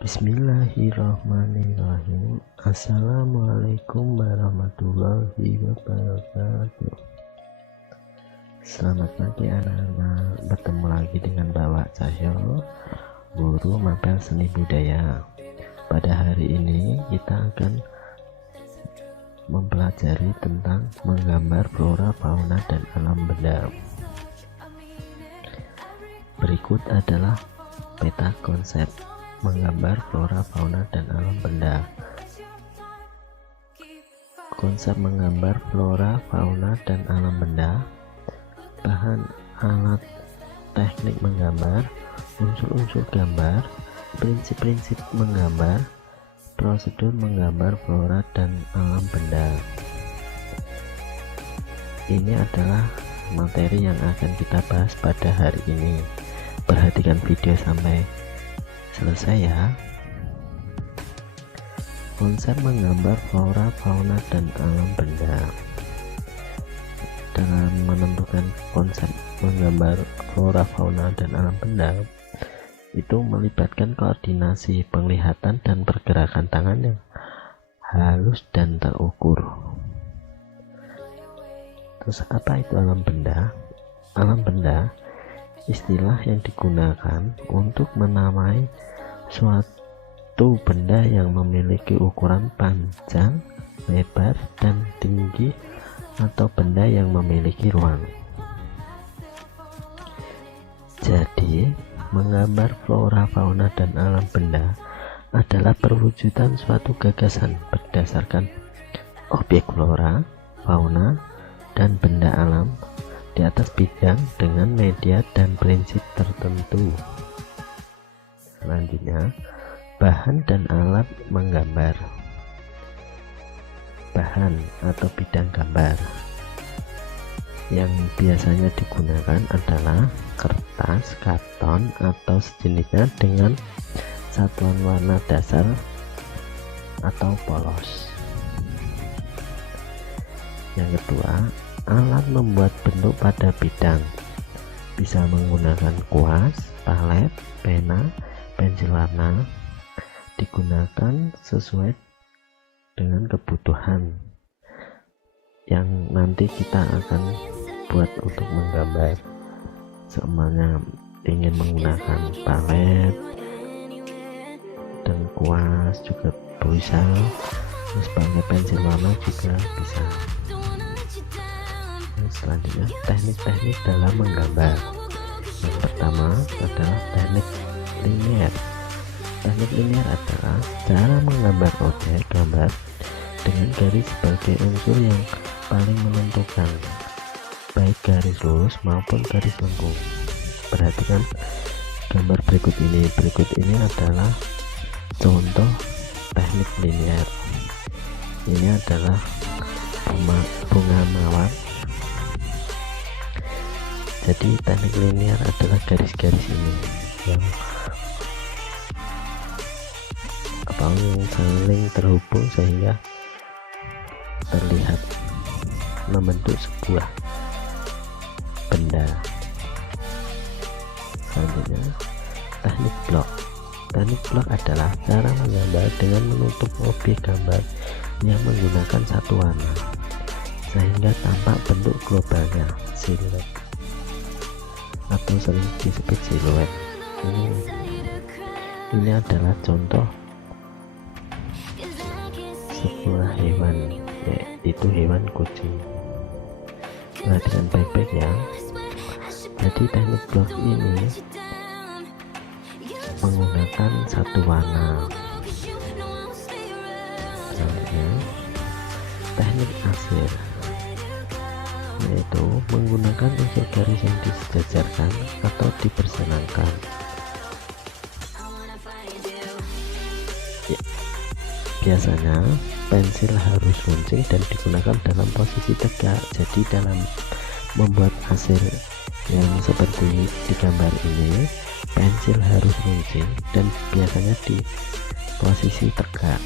Bismillahirrahmanirrahim. Assalamualaikum warahmatullahi wabarakatuh. Selamat pagi anak-anak, bertemu lagi dengan Bapak Cahyo, guru mapel seni budaya. Pada hari ini kita akan mempelajari tentang menggambar flora, fauna, dan alam benda. Berikut adalah peta konsep menggambar flora, fauna, dan alam benda. Konsep menggambar flora, fauna, dan alam benda. Bahan, alat, teknik menggambar, unsur-unsur gambar, prinsip-prinsip menggambar, prosedur menggambar flora dan alam benda. Ini adalah materi yang akan kita bahas pada hari ini. Perhatikan video sampai selesai ya. Konsep menggambar flora, fauna, dan alam benda. Dalam menentukan konsep menggambar flora, fauna, dan alam benda, itu melibatkan koordinasi penglihatan dan pergerakan tangan yang halus dan terukur. Terus apa itu alam benda? Alam benda istilah yang digunakan untuk menamai suatu benda yang memiliki ukuran panjang, lebar, dan tinggi, atau benda yang memiliki ruang. Jadi, menggambar flora, fauna, dan alam benda adalah perwujudan suatu gagasan berdasarkan objek flora, fauna, dan benda alam di atas bidang dengan media dan prinsip tertentu. Selanjutnya, bahan dan alat menggambar. Bahan atau bidang gambar yang biasanya digunakan adalah kertas, karton, atau sejenisnya dengan satuan warna dasar atau polos. Yang kedua, alat membuat bentuk pada bidang, bisa menggunakan kuas, palet, pena, pensil warna, digunakan sesuai dengan kebutuhan yang nanti kita akan buat untuk menggambar. Seumpamanya ingin menggunakan palet dan kuas juga bisa, terus pakai pensil warna juga bisa. Selanjutnya, teknik-teknik dalam menggambar. Yang pertama adalah teknik linier. Teknik linier adalah cara menggambar objek gambar dengan garis sebagai unsur yang paling menentukan, baik garis lurus maupun garis lengkung. Perhatikan gambar berikut ini. Berikut ini adalah contoh teknik linier. Ini adalah bunga mawar. Jadi teknik linier adalah garis-garis ini yang saling terhubung sehingga terlihat membentuk sebuah benda. Selanjutnya, teknik blok. Teknik blok adalah cara menggambar dengan menutup objek gambar yang menggunakan satu warna sehingga tampak bentuk globalnya, siluet, atau sering disebut siluet. Ini adalah contoh sebuah hewan, yaitu hewan kucing. Perhatikan baik-baik ya. Jadi teknik blok ini menggunakan satu warna. Selanjutnya, teknik asir, yaitu menggunakan unsur garis yang disejajarkan atau dipersenangkan. Biasanya pensil harus runcing dan digunakan dalam posisi tegak. Jadi dalam membuat asir yang seperti di gambar ini, pensil harus runcing dan biasanya di posisi tegak.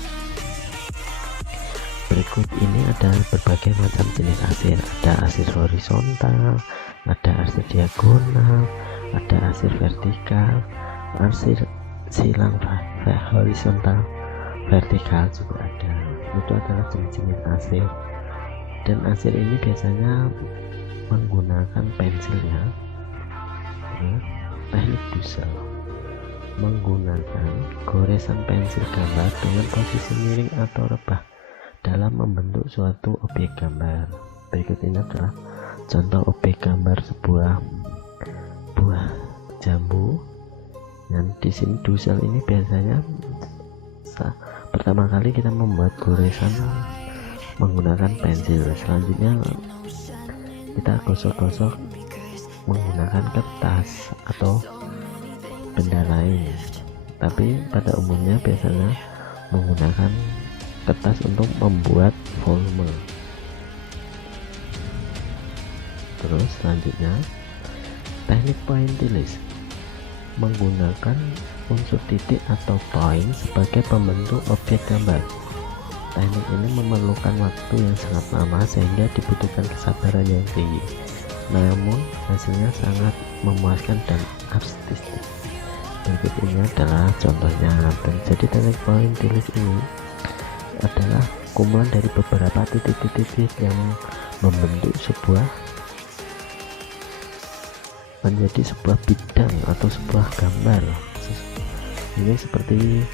Berikut ini ada berbagai macam jenis asir. Ada asir horizontal, ada asir diagonal, ada asir vertikal, asir silang horizontal, vertikal juga ada. Itu adalah jenis-jenis asir, dan asir ini biasanya menggunakan pensil ya. Teknik dusel menggunakan goresan pensil gambar dengan posisi miring atau rebah dalam membentuk suatu objek gambar. Berikut ini adalah contoh objek gambar sebuah buah jambu. Dan di sini dusel ini biasanya pertama kali kita membuat goresan menggunakan pensil, selanjutnya kita gosok-gosok menggunakan kertas atau benda lain, tapi pada umumnya biasanya menggunakan kertas untuk membuat volume. Terus selanjutnya teknik pointillis menggunakan unsur titik atau poin sebagai pembentuk objek gambar. Teknik ini memerlukan waktu yang sangat lama sehingga dibutuhkan kesabaran yang tinggi, namun hasilnya sangat memuaskan dan artistik. Berikut ini adalah contohnya. Jadi teknik pointillis ini adalah kumpulan dari beberapa titik-titik yang membentuk menjadi sebuah bidang atau sebuah gambar. Ini seperti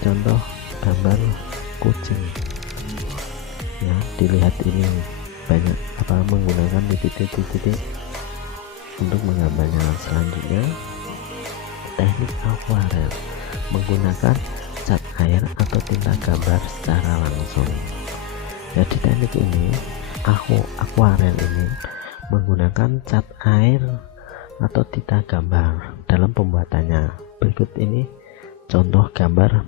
contoh gambar kucing ya, dilihat ini banyak menggunakan titik-titik untuk menggambarnya. Selanjutnya teknik akuarel menggunakan cat air atau tinta gambar secara langsung. Jadi teknik ini akuarel ini menggunakan cat air atau tinta gambar dalam pembuatannya. Berikut ini contoh gambar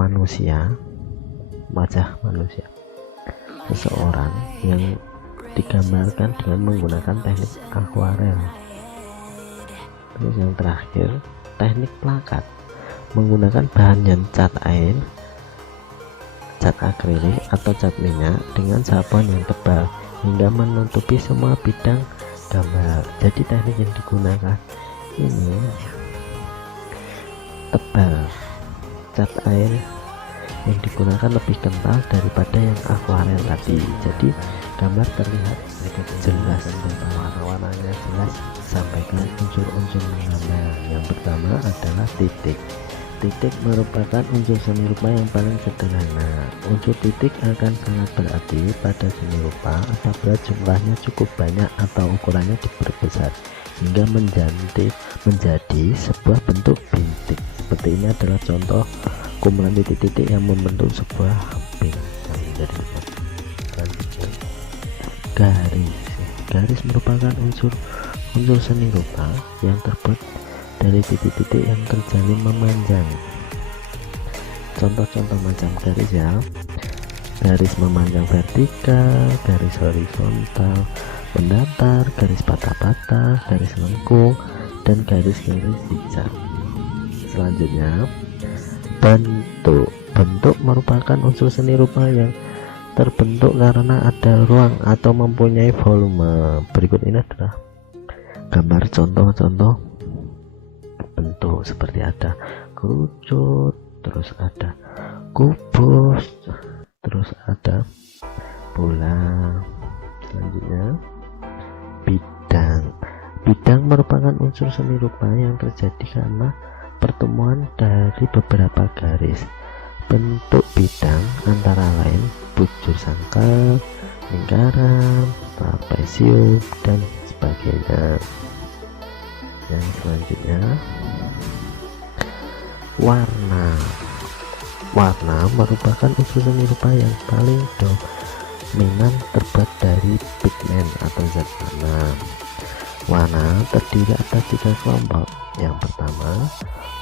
manusia, wajah manusia seseorang yang digambarkan dengan menggunakan teknik akuarel. Terus yang terakhir teknik plakat menggunakan bahan yang cat air, cat akrilik atau cat minyak dengan sapuan yang tebal hingga menutupi semua bidang gambar. Jadi teknik yang digunakan ini tebal, cat air yang digunakan lebih kental daripada yang akuarel tadi. Jadi gambar terlihat jelas dan warna-warnanya jelas. Sampaikan unsur-unsur menggambar. Yang pertama adalah titik. Titik merupakan unsur seni rupa yang paling sederhana. Unsur titik akan sangat berarti pada seni rupa apabila jumlahnya cukup banyak atau ukurannya diperbesar hingga menjadi sebuah bentuk bintik. Seperti ini adalah contoh kumpulan titik-titik yang membentuk sebuah ping yang menjadi selanjutnya garis. Garis merupakan unsur seni rupa yang terbuat dari titik-titik yang terjalin memanjang. Contoh-contoh macam garis ya: garis memanjang vertikal, garis horizontal, mendatar, garis patah-patah, garis lengkung, dan garis-garis zigzag. Selanjutnya bentuk. Bentuk merupakan unsur seni rupa yang terbentuk karena ada ruang atau mempunyai volume. Berikut ini adalah gambar contoh-contoh bentuk, seperti ada kerucut, terus ada kubus, terus ada bola. Selanjutnya bidang. Bidang merupakan unsur seni rupa yang terjadi karena pertemuan dari beberapa garis. Bentuk bidang antara lain bujur sangkal, lingkaran, trapesium, dan sebagainya. Yang selanjutnya warna. Warna merupakan unsur seni rupa yang paling dominan terbuat dari pigmen atau zat warna. Warna terdiri atas 3 kelompok. Yang pertama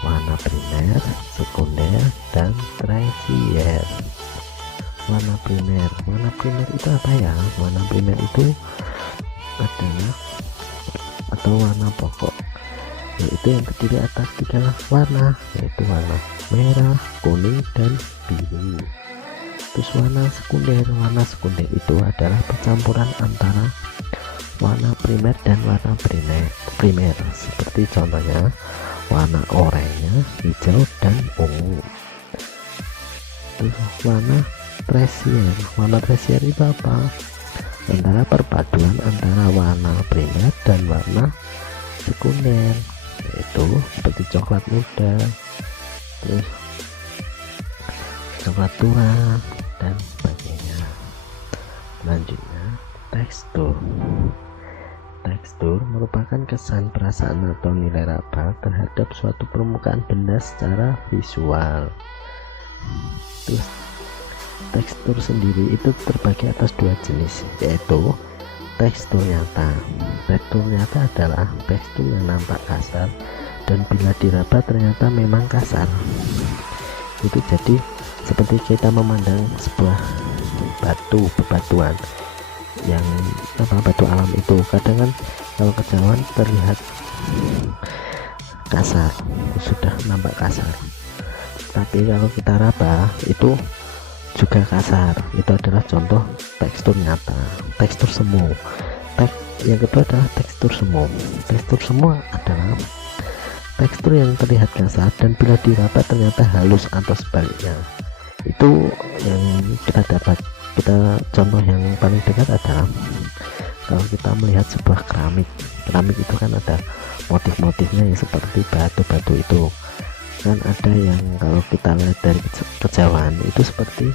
warna primer, sekunder, dan tersier. Warna primer itu apa ya? Warna primer itu adalah atau warna pokok, yaitu yang terdiri atas 3 warna, yaitu warna merah, kuning, dan biru. Terus warna sekunder itu adalah percampuran antara warna primer dan warna primer, seperti contohnya warna oranye, warnanya hijau dan ungu. Terus warna tresier itu apa? Antara perpaduan antara warna primer dan warna sekunder, yaitu seperti coklat muda, terus coklat tua dan sebagainya. Selanjutnya tekstur merupakan kesan, perasaan atau nilai raba terhadap suatu permukaan benda secara visual. Terus tekstur sendiri itu terbagi atas dua jenis, yaitu tekstur nyata. Tekstur nyata adalah tekstur yang nampak kasar dan bila diraba ternyata memang kasar. Itu jadi seperti kita memandang sebuah bebatuan yang batu alam itu, kadang kan kalau kejauhan terlihat kasar, sudah nampak kasar, tapi kalau kita raba itu juga kasar. Itu adalah contoh tekstur nyata. Tekstur semu, yang kedua adalah tekstur semu. Tekstur semu adalah tekstur yang terlihat kasar dan bila diraba ternyata halus atau sebaliknya. Itu yang kita dapat. Contoh yang paling dekat adalah kalau kita melihat sebuah keramik itu kan ada motif-motifnya yang seperti batu-batu itu kan, ada yang kalau kita lihat dari kejauhan itu seperti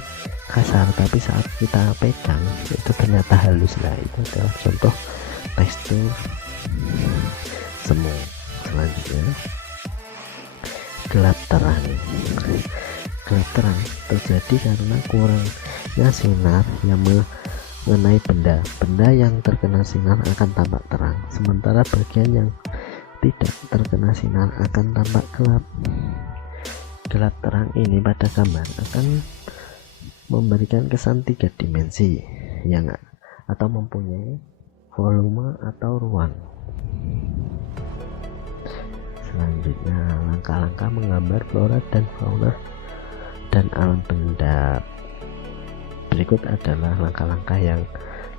kasar, tapi saat kita pegang itu ternyata halus. Nah, itu adalah contoh tekstur semu. Selanjutnya gelap terang. Gelap terang terjadi karena kurangnya sinar yang mengenai benda yang terkena sinar akan tampak terang, sementara bagian yang tidak terkena sinar akan tampak gelap. Gelap terang ini pada gambar akan memberikan kesan 3 dimensi yang atau mempunyai volume atau ruang. Selanjutnya langkah-langkah menggambar flora dan fauna dan alam benda. Berikut adalah langkah-langkah yang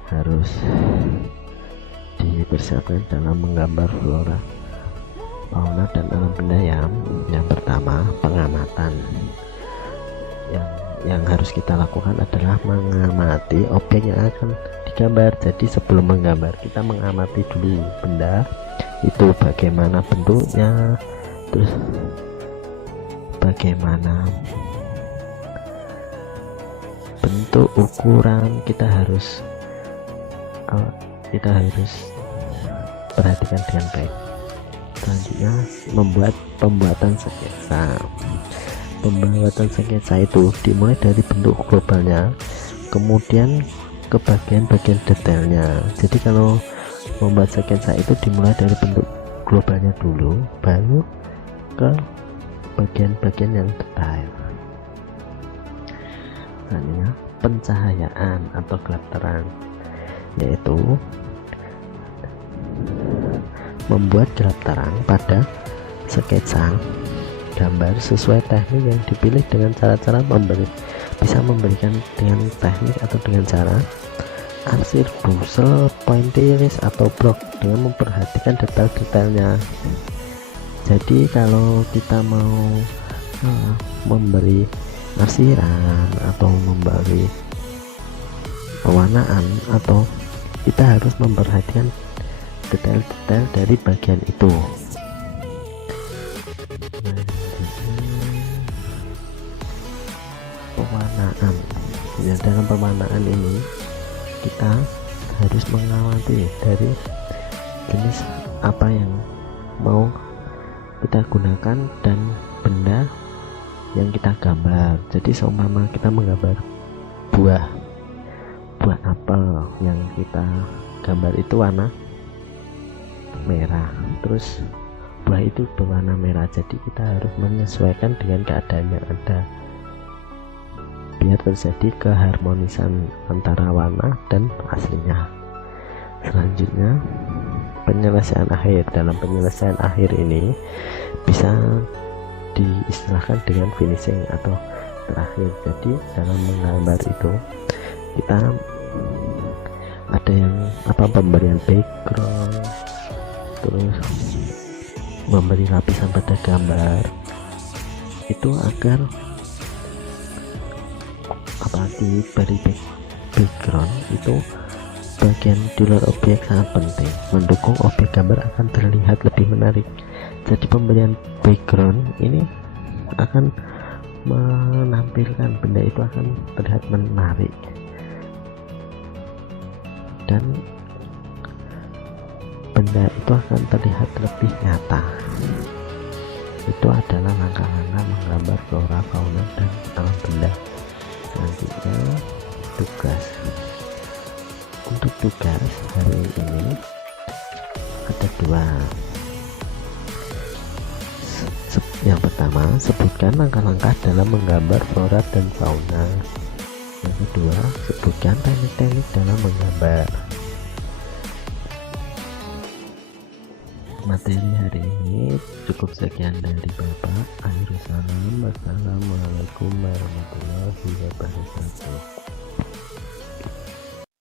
harus dipersiapkan dalam menggambar flora, fauna dan alam benda. Yang pertama, pengamatan. Yang harus kita lakukan adalah mengamati objek yang akan digambar. Jadi sebelum menggambar kita mengamati dulu benda itu, bagaimana bentuknya, terus bagaimana bentuk, ukuran. Kita harus perhatikan dengan baik. Selanjutnya pembuatan sketsa. Pembuatan sketsa itu dimulai dari bentuk globalnya, kemudian ke bagian-bagian detailnya. Jadi kalau membuat sketsa itu dimulai dari bentuk globalnya dulu, baru ke bagian-bagian yang detail. Selanjutnya pencahayaan atau gelap terang, yaitu membuat gelap terang pada sketsa gambar sesuai teknik yang dipilih dengan cara-cara bisa memberikan dengan teknik atau dengan cara arsir, busel, pointiris atau blok dengan memperhatikan detail-detailnya. Jadi kalau kita mau memberi arsiran atau memberi pewarnaan, atau kita harus memperhatikan detail-detail dari bagian itu. Pewarnaan. Ya, dalam pewarnaan ini kita harus mengamati dari jenis apa yang mau kita gunakan dan benda yang kita gambar. Jadi seumpama kita menggambar buah apel, yang kita gambar itu warna merah, terus buah itu berwarna merah, jadi kita harus menyesuaikan dengan keadaan yang ada biar terjadi keharmonisan antara warna dan aslinya. Selanjutnya penyelesaian akhir. Dalam penyelesaian akhir ini bisa diistilahkan dengan finishing atau terakhir. Jadi dalam menggambar itu kita ada yang pemberian background, terus memberi lapisan pada gambar, itu agar diberi background. Itu bagian di luar objek sangat penting, mendukung objek gambar akan terlihat lebih menarik. Jadi pemberian background ini akan menampilkan benda itu akan terlihat menarik dan benda itu akan terlihat lebih nyata. Itu adalah langkah-langkah menggambar flora, fauna, dan alam benda. Selanjutnya tugas. Untuk tugas hari ini ada dua. Yang pertama, sebutkan langkah-langkah dalam menggambar flora dan fauna. Yang kedua, sebutkan teknik-teknik dalam menggambar. Materi hari ini cukup sekian dari Bapak. Akhirul salam. Wassalamualaikum warahmatullahi wabarakatuh.